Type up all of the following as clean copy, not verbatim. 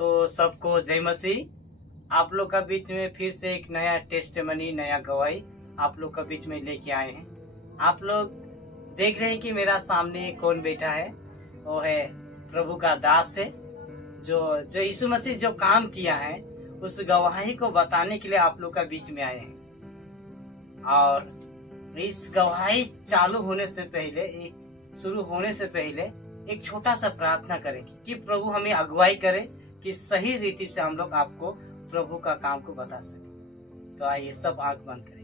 तो सबको जय मसीह। आप लोग का बीच में फिर से एक नया टेस्टमनी, नया गवाही आप लोग का बीच में लेके आए हैं। आप लोग देख रहे हैं कि मेरा सामने कौन बैठा है, वो है प्रभु का दास है, जो यीशु मसीह जो काम किया है उस गवाही को बताने के लिए आप लोग का बीच में आए हैं। और इस गवाही चालू होने से पहले, शुरू होने से पहले एक छोटा सा प्रार्थना करेंगे कि प्रभु हमें अगुवाई करे कि सही रीति से हम लोग आपको प्रभु का काम को बता सके। तो आइए सब आंख बंद करेंगे।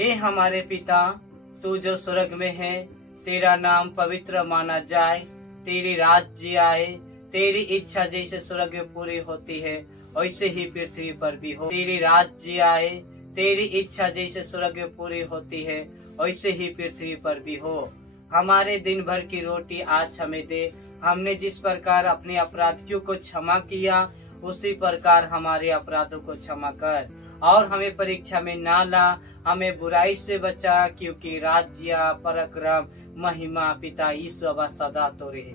ये हमारे पिता, तू जो स्वर्ग में है, तेरा नाम पवित्र माना जाए, तेरी राज्य आए, तेरी इच्छा जैसे स्वर्ग में पूरी होती है वैसे ही पृथ्वी पर भी हो। तेरी राज्य आए, तेरी इच्छा जैसे स्वर्ग में पूरी होती है वैसे ही पृथ्वी पर भी हो। हमारे दिन भर की रोटी आज हमें दे। हमने जिस प्रकार अपने अपराधियों को क्षमा किया उसी प्रकार हमारे अपराधों को क्षमा कर, और हमें परीक्षा में ना ला, हमें बुराई से बचा, क्योंकि राज्य, पराक्रम, महिमा पिता ईश्वर सदा तो रहे।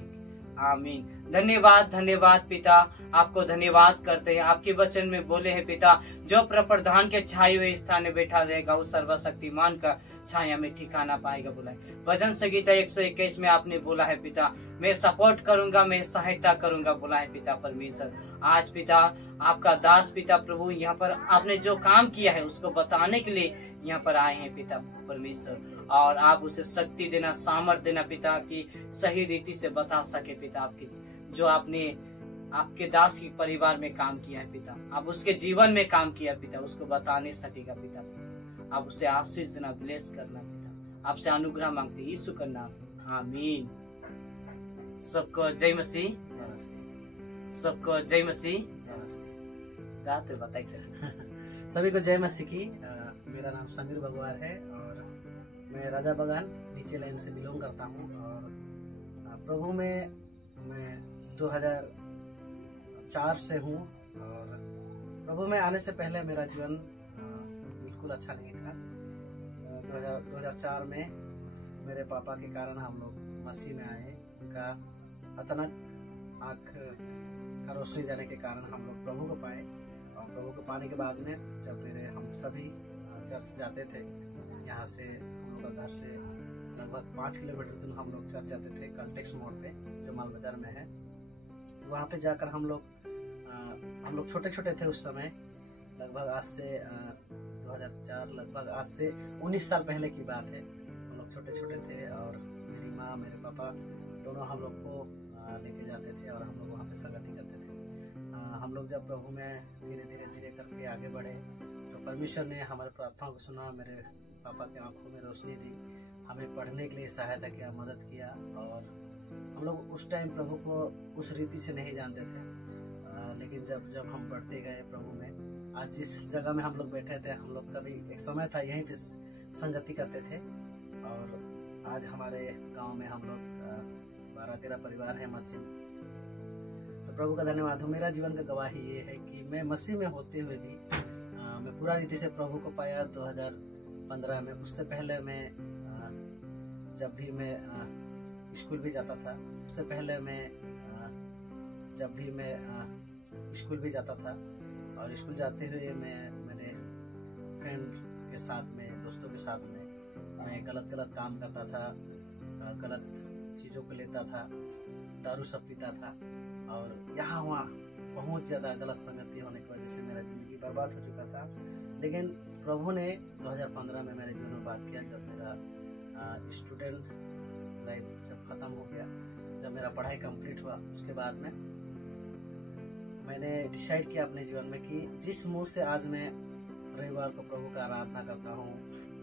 आमीन। धन्यवाद, धन्यवाद पिता, आपको धन्यवाद करते हैं। आपके वचन में बोले हैं पिता, जो प्रधान के छाए हुए स्थान में बैठा रहेगा वो सर्वशक्तिमान का छाया में ठिकाना पाएगा। बोला है वचन संगीता 121 में आपने बोला है पिता, मैं सपोर्ट करूंगा, मैं सहायता करूंगा। बोला है पिता परमेश्वर। आज पिता आपका दास पिता प्रभु यहाँ पर आपने जो काम किया है उसको बताने के लिए यहाँ पर आए हैं पिता परमेश्वर, और आप उसे शक्ति देना, सामर्थ देना पिता की सही रीति से बता सके पिता। आपकी जो आपने आपके दास के परिवार में काम किया है पिता, आप उसके जीवन में काम किया पिता, उसको बता नहीं सकेगा पिता। आप उसे आशीष देना, ब्लेस करना पिता। आपसे अनुग्रह मांगते यीशु का नाम, आमीन। सबको जय मसीह, सबको जय मसीह। बताइए सभी को जय मसीह की। मेरा नाम समीर बगवार है और मैं राजा बगान नीचे लाइन से बिलोंग करता हूँ। और प्रभु में मैं 2004 से हूँ, और प्रभु में आने से पहले मेरा जीवन बिल्कुल अच्छा नहीं था। 2004 में मेरे पापा के कारण हम लोग मसीह में आए। उनका अचानक आँख का रोशनी जाने के कारण हम लोग प्रभु को पाए, और प्रभु को पाने के बाद में जब हम सभी चर्च जाते थे, यहाँ से हम लोग का घर से लगभग 5 किलोमीटर दूर हम लोग चर्च जाते थे कॉन्टेक्स मोड़ पे, जो माल बाजार में है। वहाँ पे जाकर हम लोग छोटे छोटे थे उस समय, लगभग आज से 2004 लगभग आज से 19 साल पहले की बात है। हम लोग छोटे छोटे थे और मेरी माँ मेरे पापा दोनों हम लोग को लेके जाते थे और हम लोग वहाँ पे संगति करते थे। हम लोग जब प्रभु में धीरे धीरे करके आगे बढ़े तो परमेश्वर ने हमारे प्रार्थनाओं को सुना, मेरे पापा की आंखों में रोशनी दी, हमें पढ़ने के लिए सहायता किया, मदद किया। और हम लोग उस टाइम प्रभु को उस रीति से नहीं जानते थे, लेकिन जब हम बढ़ते गए प्रभु में, आज जिस जगह में हम लोग बैठे थे, हम लोग कभी एक समय था यहीं पे संगति करते थे, और आज हमारे गांव में हम लोग 12-13 परिवार है मसीह। तो प्रभु का धन्यवाद हो। मेरा जीवन का गवाही ये है कि मैं मसीह में होते हुए भी मैं पूरा रीति से प्रभु को पाया 2015 में। उससे पहले मैं जब भी मैं स्कूल भी जाता था, उससे पहले मैं जब भी मैं स्कूल भी जाता था, और स्कूल जाते हुए मैं मेरे फ्रेंड के साथ में, दोस्तों के साथ में मैं गलत काम करता था, गलत चीज़ों को लेता था, दारू सब पीता था, और यहाँ वहाँ बहुत ज़्यादा गलत संगति होने की वजह से मेरा ज़िंदगी बर्बाद हो चुका था। लेकिन प्रभु ने 2015 में मेरे जीवन में बात किया, जब मेरा स्टूडेंट लाइफ जब ख़त्म हो गया, जब मेरा पढ़ाई कंप्लीट हुआ, उसके बाद में मैंने डिसाइड किया अपने जीवन में कि जिस मुँह से आज मैं रविवार को प्रभु का आराधना करता हूँ,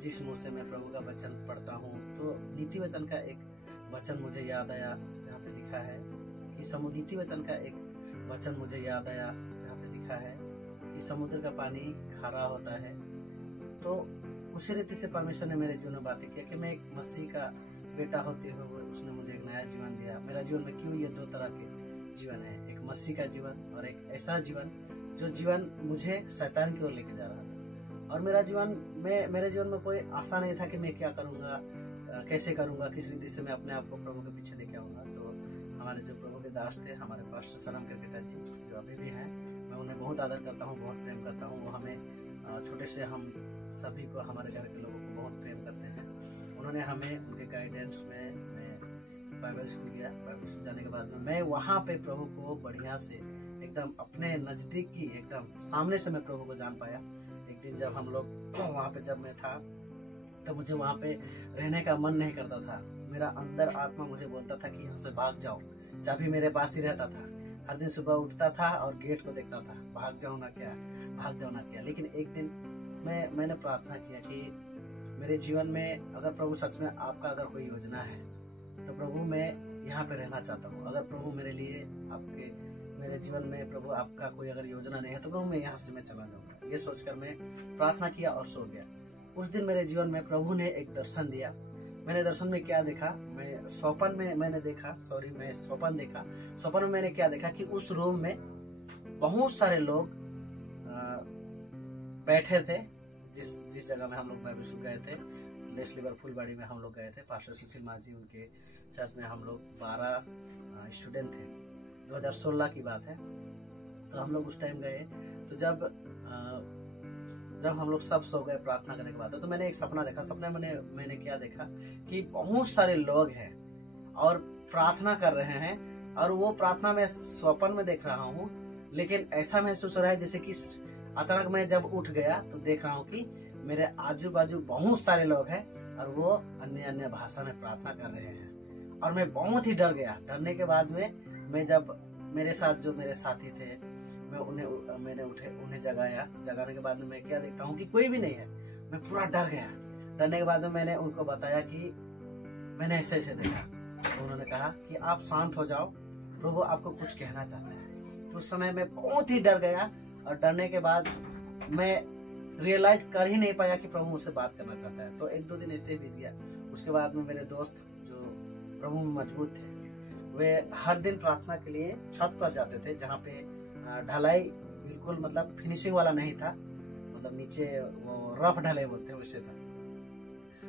जिस मुँह से मैं प्रभु का वचन पढ़ता हूँ, तो नीति वचन का एक वचन मुझे याद आया, जहाँ पे लिखा है कि नीति वचन का एक वचन मुझे याद आया जहाँ पे लिखा है कि समुद्र का पानी खारा होता है। तो उसी रीति से परमेश्वर ने मेरे जीवन में बातें किया कि मैं एक मसीह का बेटा होते हुए उसने मुझे एक नया जीवन दिया। मेरा जीवन में क्यों ये 2 तरह के जीवन है, एक मसीह का जीवन और एक ऐसा जीवन जो जीवन मुझे शैतान की ओर लेके जा रहा था। और मेरे जीवन में कोई आशा नहीं था कि मैं क्या करूँगा, कैसे करूँगा, किस रीति से मैं अपने आप को प्रभु के पीछे लेके आऊँगा। तो हमारे जो प्रभु के दास थे, हमारे पास्टर सनम क्रिकेटा जी, जो अभी भी हैं, मैं उन्हें बहुत आदर करता हूँ, बहुत प्रेम करता हूँ। वो हमें छोटे से हम सभी को, हमारे घर के लोगों को बहुत प्रेम करते हैं। उन्होंने हमें उनके गाइडेंस में, मैं बाइबल स्कूल गया। बाइबल स्कूल जाने के बाद में मैं वहाँ पे प्रभु को बढ़िया से एकदम अपने नज़दीकी, एकदम सामने से मैं प्रभु को जान पाया। एक दिन जब हम लोग वहाँ पे, जब मैं था, तब मुझे वहाँ पे रहने का मन नहीं करता था। मेरा अंदर आत्मा मुझे बोलता था कि यहाँ से भाग जाओ। चाबी मेरे पास ही रहता था। हर दिन सुबह उठता था और गेट को देखता था, भाग जाओ ना क्या, भाग जाओ ना क्या। लेकिन एक दिन मैंने प्रार्थना किया कि मेरे जीवन में अगर प्रभु सच में आपका अगर कोई योजना है तो प्रभु मैं यहाँ पे रहना चाहता हूँ। अगर प्रभु मेरे लिए, आपके मेरे जीवन में प्रभु आपका कोई अगर योजना नहीं है तो प्रभु मैं यहाँ से मैं चला जाऊँगा। ये सोचकर मैं प्रार्थना किया और सो गया। उस दिन मेरे जीवन में प्रभु ने एक दर्शन दिया। मैंने दर्शन में क्या देखा, मैं स्वप्न में मैंने देखा, मैं स्वप्न देखा। स्वप्न में मैंने क्या देखा कि उस रूम में बहुत सारे लोग बैठे थे। जिस जगह में हम लोग बाइबल स्कूल गए थे, लेसलीवर फुलबाड़ी में हम लोग गए थे। पास्टर सुशील माँ जी, उनके चर्च में हम लोग 12 स्टूडेंट थे। 2016 की बात है। तो हम लोग उस टाइम गए। तो जब हम लोग सब सो गए प्रार्थना करने के बाद, तो मैंने एक सपना देखा। सपने में मैंने क्या देखा कि बहुत सारे लोग हैं और प्रार्थना कर रहे हैं। और वो प्रार्थना मैं स्वप्न में देख रहा हूँ, लेकिन ऐसा महसूस हो रहा है जैसे कि अचानक मैं जब उठ गया तो देख रहा हूँ कि मेरे आजू बाजू बहुत सारे लोग हैं और वो अन्य अन्य भाषा में प्रार्थना कर रहे हैं। और मैं बहुत ही डर गया। डरने के बाद में मैं, जब मेरे साथ जो मेरे साथी थे, मैंने उन्हें जगाया। जगाने के बाद में मैं क्या देखता हूँ कि कोई भी नहीं है। मैं पूरा डर गया। डरने के बाद में मैंने उनको बताया कि मैंने ऐसे ऐसे देखा। तो उन्होंने कहा कि आप शांत हो जाओ, प्रभु आपको कुछ कहना चाहते हैं। तो उस समय मैं बहुत ही डर गया और डरने के बाद मैं रियलाइज कर ही नहीं पाया कि प्रभु मुझसे बात करना चाहता है। तो 1-2 दिन ऐसे बीत गया। उसके बाद में मेरे दोस्त जो प्रभु में मजबूत थे, वे हर दिन प्रार्थना के लिए छत पर जाते थे, जहाँ पे ढलाई बिल्कुल मतलब फिनिशिंग वाला नहीं था, मतलब नीचे वो रफ ढलाई बोलते हैं वैसे था।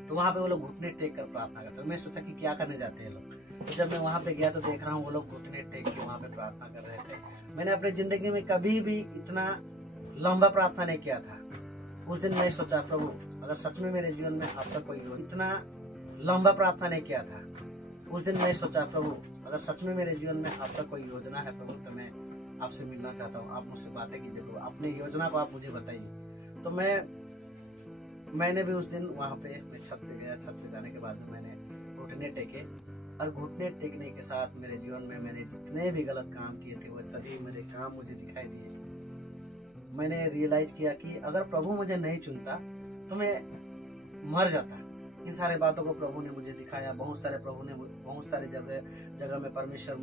तो वहाँ पे वो लोग घुटने टेक कर प्रार्थना करते हैं। मैं सोचा कि क्या करने जाते हैं लोग। तो जब मैं वहाँ पे गया तो देख रहा हूँ वो लोग घुटने टेक के वहाँ पे प्रार्थना कर रहे थे। मैंने अपनी जिंदगी में कभी भी इतना लंबा प्रार्थना नहीं किया था। उस दिन मैं सोचा, प्रभु अगर सच में मेरे जीवन में आपका कोई, इतना लंबा प्रार्थना नहीं किया था। उस दिन मैं सोचा, प्रभु अगर सच में मेरे जीवन में आपका कोई योजना है प्रभु, तो मैं आपसे मिलना चाहता हूँ। आप मुझसे बातें कीजिए प्रभु, अपनी योजना को आप मुझे बताइए। तो मैंने भी उस दिन वहाँ पे मैं छत पे गया। छत पे जाने के बाद मैंने घुटने टेके और घुटने टेकने के साथ मेरे जीवन में मैंने जितने भी गलत काम किए थे वो सभी मेरे काम मुझे दिखाई दिए। मैंने रियलाइज किया कि अगर प्रभु मुझे नहीं चुनता तो मैं मर जाता। इन सारे बातों को प्रभु ने मुझे दिखाया। बहुत सारे जगह में परमेश्वर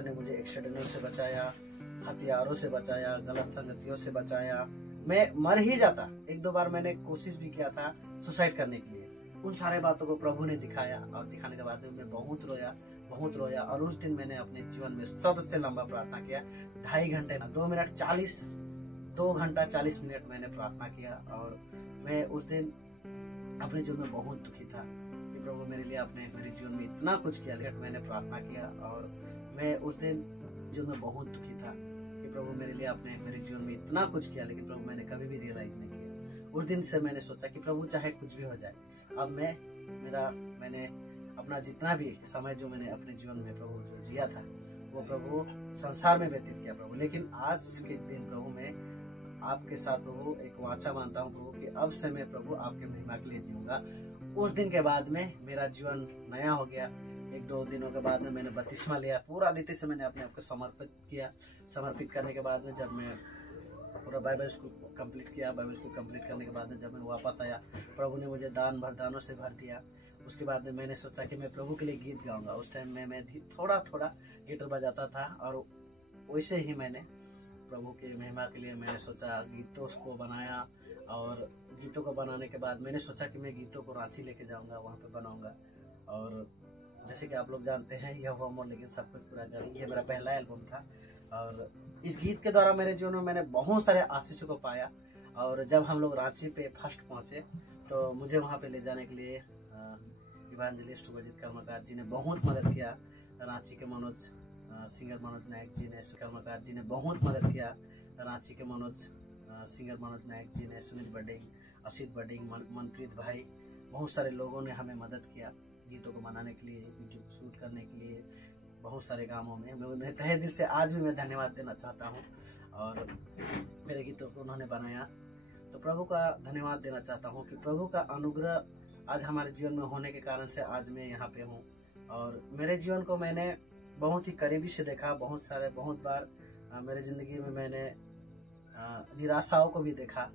ने मुझे एक्सीडेंट से बचाया, हथियारों से बचाया, गलत संगतियों से बचाया। मैं मर ही जाता। 1-2 बार मैंने कोशिश भी किया था सुसाइड करने के लिए। उन सारे बातों को प्रभु ने दिखाया और दिखाने के बाद में मैं बहुत रोया। और उस दिन मैंने अपने जीवन में सबसे लंबा प्रार्थना किया। 2.5 घंटे, 2 घंटा 40 मिनट मैंने प्रार्थना किया। और मैं उस दिन अपने जीवन में बहुत दुखी था कि प्रभु मेरे लिए आपने मेरे जीवन में इतना कुछ किया। लेकिन मैंने प्रार्थना किया और मैं उस दिन जीवन में बहुत दुखी था कि प्रभु मेरे लिए आपने मेरे जीवन में इतना कुछ किया, लेकिन प्रभु मैंने कभी भी रियलाइज नहीं किया। उस दिन से मैंने सोचा कि प्रभु चाहे कुछ भी हो जाए, अब मैंने अपना जितना भी समय जो मैंने अपने जीवन में प्रभु जो जिया था वो प्रभु संसार में व्यतीत किया प्रभु। लेकिन आज के दिन प्रभु मैं आपके साथ प्रभु एक वाचा मानता हूँ प्रभु कि अब से मैं प्रभु आपके महिमा के लिए जीऊंगा। उस दिन के बाद में मेरा जीवन नया हो गया। 1-2 दिनों के बाद में मैंने बपतिस्मा लिया। पूरा रीति से मैंने अपने आप को समर्पित किया। समर्पित करने के बाद में जब मैं पूरा बाइबल स्कूल कंप्लीट किया, बाइबल स्कूल कंप्लीट करने के बाद में जब मैं वापस आया, प्रभु ने मुझे दानों से भर दिया। उसके बाद में मैंने सोचा कि मैं प्रभु के लिए गीत गाऊंगा। उस टाइम में मैं थोड़ा गिटार बजाता था और वैसे ही मैंने प्रभु के महिमा के लिए मैंने सोचा गीतों को बनाया। और गीतों को बनाने के बाद मैंने सोचा कि मैं गीतों को रांची लेके जाऊंगा, वहाँ पे बनाऊंगा। और जैसे कि आप लोग जानते हैं, यह वो मोर लेकिन सब कुछ पूरा कर, ये मेरा पहला एल्बम था। और इस गीत के द्वारा मेरे जीवन में मैंने बहुत सारे आशीषों को पाया। और जब हम लोग रांची पे फर्स्ट पहुंचे तो मुझे वहाँ पे ले जाने के लिए इवांजलिस्ट सुभजीत कर्मकार जी ने बहुत मदद किया। रांची के मनोज सिंगर मनोज नायक जी ने, कर्मकार जी ने बहुत मदद किया। रांची के मनोज सिंगर मनोज नायक जी ने, सुनील बडिंग, असित बडिंग, मनप्रीत भाई, बहुत सारे लोगों ने हमें मदद किया गीतों को बनाने के लिए, वीडियो शूट करने के लिए, बहुत सारे कामों में। मैं उन्हें तहे दिल से आज भी मैं धन्यवाद देना चाहता हूँ। और मेरे गीतों को उन्होंने बनाया तो प्रभु का धन्यवाद देना चाहता हूँ कि प्रभु का अनुग्रह आज हमारे जीवन में होने के कारण से आज मैं यहाँ पे हूँ। और मेरे जीवन को मैंने बहुत ही करीबी से देखा। बहुत बार मेरे ज़िंदगी में मैंने निराशाओं को भी देखा।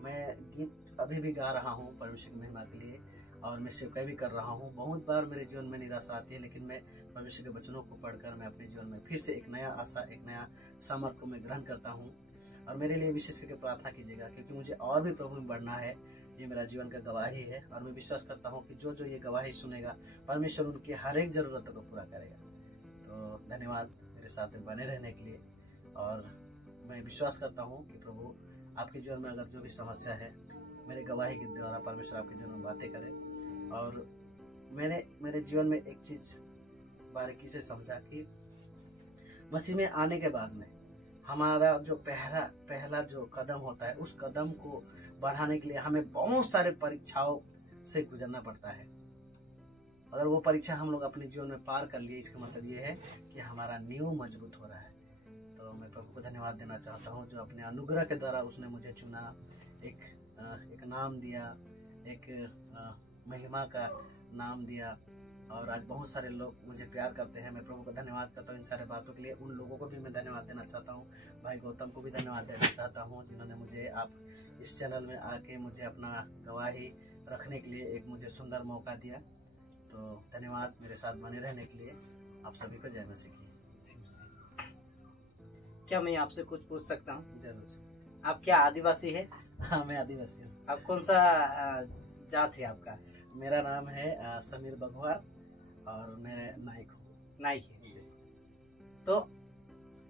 मैं गीत अभी भी गा रहा हूँ परमेश्वर की महिमा के लिए और मैं सेवकाई भी कर रहा हूँ। बहुत बार मेरे जीवन में निराशा आती है, लेकिन मैं परमेश्वर के वचनों को पढ़कर मैं अपने जीवन में फिर से एक नया आशा, एक नया सामर्थ्य को मैं ग्रहण करता हूँ। और मेरे लिए विशेष करके प्रार्थना कीजिएगा, क्योंकि मुझे और भी प्रभु में बढ़ना है। ये मेरा जीवन का गवाही है और मैं विश्वास करता हूँ कि जो जो ये गवाही सुनेगा परमेश्वर उनकी हर एक जरूरतों को पूरा करेगा। तो धन्यवाद मेरे साथ में बने रहने के लिए। और मैं विश्वास करता हूँ कि प्रभु आपके जीवन में अगर जो भी समस्या है, मेरे गवाही के द्वारा परमेश्वर आपके जीवन में बातें करे। और मैंने मेरे जीवन में एक चीज़ बारीकी से समझा कि मसीह में आने के बाद में हमारा जो पहला जो कदम होता है, उस कदम को बढ़ाने के लिए हमें बहुत सारे परीक्षाओं से गुजरना पड़ता है। अगर वो परीक्षा हम लोग अपने जीवन में पार कर लिए, इसका मतलब ये है कि हमारा नींव मजबूत हो रहा है। तो मैं प्रभु को धन्यवाद देना चाहता हूँ जो अपने अनुग्रह के द्वारा उसने मुझे चुना, एक नाम दिया, एक महिमा का नाम दिया। और आज बहुत सारे लोग मुझे प्यार करते हैं। मैं प्रभु का धन्यवाद करता हूँ इन सारे बातों के लिए। उन लोगों को भी मैं धन्यवाद देना चाहता हूँ। भाई गौतम को भी धन्यवाद देना चाहता हूँ जिन्होंने मुझे आप इस चैनल में आके मुझे अपना गवाही रखने के लिए एक मुझे सुंदर मौका दिया। तो धन्यवाद मेरे साथ बने रहने के लिए। आप सभी को जय मसीह की। क्या मैं आपसे कुछ पूछ सकता हूँ? जरूर। आप क्या आदिवासी है? हाँ, मैं आदिवासी हूँ। आप कौन सा जात है आपका? मेरा नाम है समीर बघवार और मैं नाइक हूँ। नाइक है। तो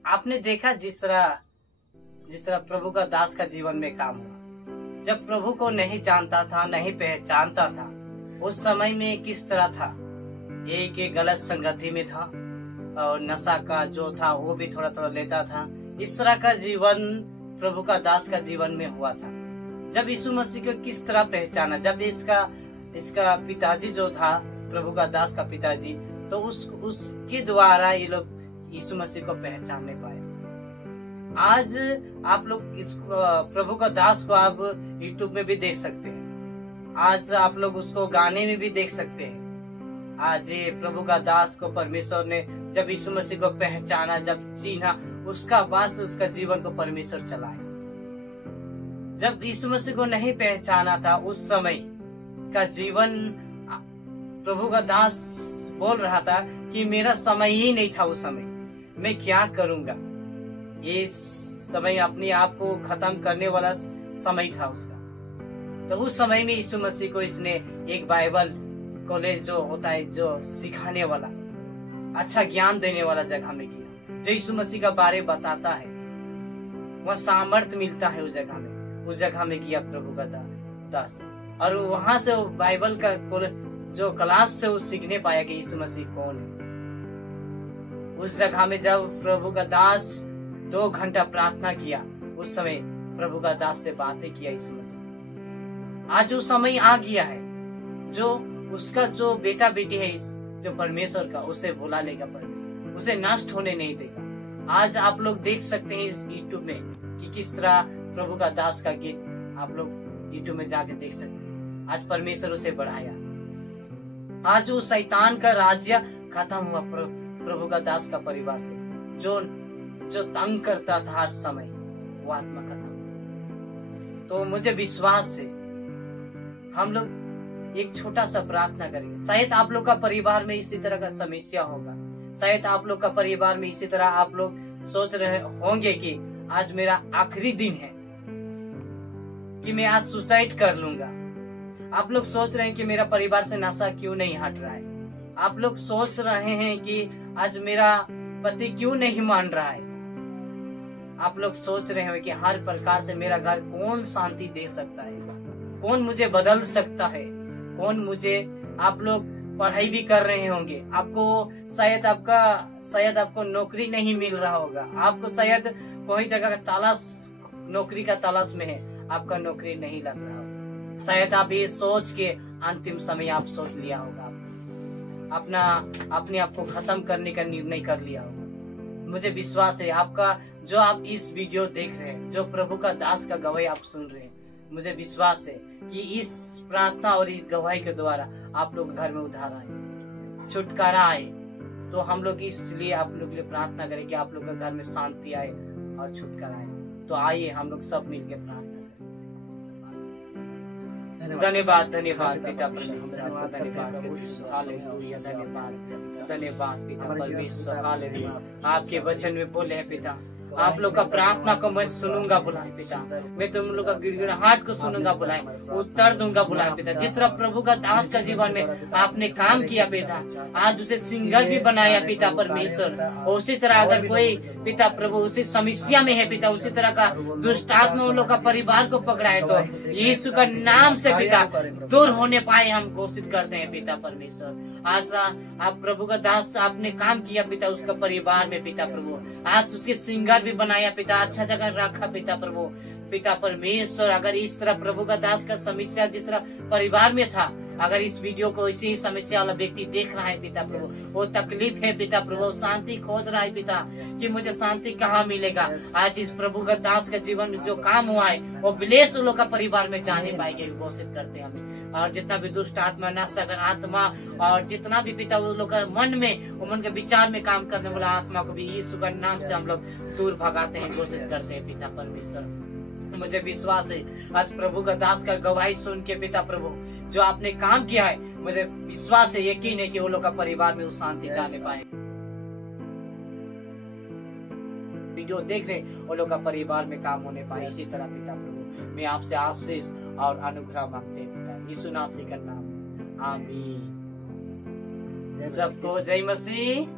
आपने देखा जिस तरह प्रभु का दास का जीवन में काम हुआ, जब प्रभु को नहीं जानता था, नहीं पहचानता था, उस समय में किस तरह था। एक गलत संगति में था और नशा का जो था वो भी थोड़ा थोड़ा लेता था। इस तरह का जीवन प्रभु का दास का जीवन में हुआ था। जब यीशु मसीह को किस तरह पहचाना, जब इसका पिताजी जो था, प्रभु का दास का पिताजी, तो उसके द्वारा ये लोग यीशु मसीह को पहचानने पाए। आज आप लोग इसको प्रभु का दास को आप यूट्यूब में भी देख सकते हैं। आज आप लोग उसको गाने में भी देख सकते हैं। आज ये प्रभु का दास को परमेश्वर ने जब यीशु मसीह को पहचाना, जब चिन्हा, उसका बाद उसका जीवन को परमेश्वर चलाया। जब यीशु मसीह को नहीं पहचाना था, उस समय का जीवन प्रभु का दास बोल रहा था कि मेरा समय ही नहीं था। उस समय मैं क्या करूंगा। ये समय अपने आप को खत्म करने वाला समय था उसका। तो उस समय में यीशु मसीह को इसने एक बाइबल कॉलेज जो होता है, जो सिखाने वाला, अच्छा ज्ञान देने वाला जगह में किया, जो यीशु मसीह का बारे बताता है, वह सामर्थ्य मिलता है उस जगह में किया प्रभु का दास। और वहां से बाइबल का जो क्लास से वो सीखने पाया कि यीशु मसीह कौन है। उस जगह में जब प्रभु का दास 2 घंटा प्रार्थना किया, उस समय प्रभु का दास से बातें किया यीशु मसीह। आज वो समय आ गया है जो उसका जो बेटा बेटी है, जो परमेश्वर का, उसे बुला लेगा परमेश्वर, उसे नष्ट होने नहीं देगा। आज आप लोग देख सकते हैं इस यूट्यूब में कि किस तरह प्रभु का दास का गीत आप लोग यूट्यूब में जाके देख सकते हैं। आज परमेश्वर उसे बढ़ाया। आज वो शैतान का राज्य खत्म हुआ प्रभु का दास का परिवार से। जो तंग करता था हर समय, वो आत्मा खत्म। तो मुझे विश्वास है हम लोग एक छोटा सा प्रार्थना करेंगे। शायद आप लोग का परिवार में इसी तरह का समस्या होगा। शायद आप लोग का परिवार में इसी तरह आप लोग सोच रहे होंगे कि आज मेरा आखिरी दिन है, कि मैं आज सुसाइड कर लूंगा। आप लोग सोच रहे हैं कि मेरा परिवार से नशा क्यों नहीं हट रहा है। आप लोग सोच रहे हैं कि आज मेरा पति क्यों नहीं मान रहा है। आप लोग सोच रहे हैं कि हर प्रकार से मेरा घर कौन शांति दे सकता है, कौन मुझे बदल सकता है, कौन मुझे, आप लोग पढ़ाई भी कर रहे होंगे, आपको शायद आपको नौकरी नहीं मिल रहा होगा, आपको शायद कोई जगह का नौकरी का तलाश में है, आपका नौकरी नहीं लग रहा होगा। शायद आप ये सोच के अंतिम समय आप सोच लिया होगा, अपने आप को खत्म करने का निर्णय कर लिया होगा। मुझे विश्वास है आपका, जो आप इस वीडियो देख रहे हैं, जो प्रभु का दास का गवाही आप सुन रहे हैं, मुझे विश्वास है कि इस प्रार्थना और इस गवाही के द्वारा आप लोग घर में उद्धार आए, छुटकारा आए। तो हम लोग इसलिए आप लोग के लिए प्रार्थना करें कि आप लोग के घर में शांति आए और छुटकारा आए। तो आइए हम लोग सब मिलकर प्रार्थना करें। धन्यवाद पिता परमेश्वर, धन्यवाद पिता परमेश्वर, हालेलुया। आपके वचन में बोले हैं पिता, आप लोग का प्रार्थना को मैं सुनूंगा बुलाए पिता, मैं तुम लोग का गिड़गिड़ाहट को सुनूंगा बुलाए, उत्तर दूंगा बुलाए पिता। जिस तरह प्रभु का दास का जीवन में आपने काम किया पिता, आज उसे सिंगल भी बनाया पिता परमेश्वर। उसी तरह अगर कोई पिता प्रभु उसी समस्या में है पिता, उसी तरह का दुष्ट आत्मा उन लोग का परिवार को पकड़ा है, तो यीशु का नाम से पिता दूर होने पाए हम घोषित करते हैं पिता परमेश्वर। आज आप प्रभु का दास आपने काम किया पिता उसका परिवार में पिता प्रभु, आज उसके सिंगर भी बनाया पिता, अच्छा जगह रखा पिता प्रभु, पिता परमेश्वर। अगर इस तरह प्रभु का दास का समस्या जिस तरह परिवार में था, अगर इस वीडियो को इसी समस्या वाला व्यक्ति देख रहा है पिता प्रभु, वो तकलीफ है पिता प्रभु, शांति खोज रहा है पिता कि मुझे शांति कहाँ मिलेगा, आज इस प्रभु का दास का जीवन में जो काम हुआ है वो विलेश लोग का परिवार में जाने पाएंगे, घोषित करते हैं हम। और जितना भी दुष्ट आत्मा, नाशक आत्मा और जितना भी पिता वो लोग का मन में, मन के विचार में काम करने वाला आत्मा को भी यीशु का नाम से हम लोग दूर भगाते हैं, घोषित करते हैं पिता परमेश्वर। मुझे विश्वास है आज प्रभु का दास का गवाही सुन के पिता प्रभु जो आपने काम किया है, मुझे विश्वास है, यकीन है कि वो लोग का परिवार में वो शांति जाने पाए। वीडियो देख रहे वो लोग का परिवार में काम होने पाए। इसी तरह पिता प्रभु मैं आपसे आशीष और अनुग्रह मांगते हैं पिता, यीशु नासरी का नाम, आमीन। सबको जय मसीह।